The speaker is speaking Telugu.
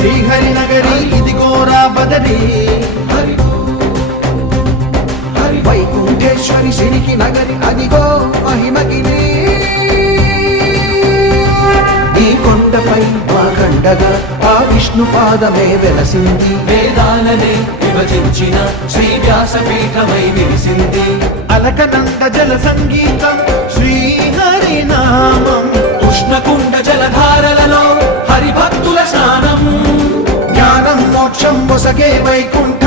శ్రీహరి నగరి ఇదిగోరా బదరి వైకుంఠేశ్వరి సిరికి నగరి అదిగో మహిమగిరి ఈ కొండపై మా గండగా ఆ విష్ణు పాదమే వెలసింది వేదాలనే విభజించిన శ్రీ వ్యాసపీఠమై విరిసింది అలకనంద జల సంగీతం శ్రీహరి నామం ఉష్ణకుండ జలధారలలో హరిభక్తుల స్నానం జ్ఞానం మోక్షం ఒసగే వైకుంఠ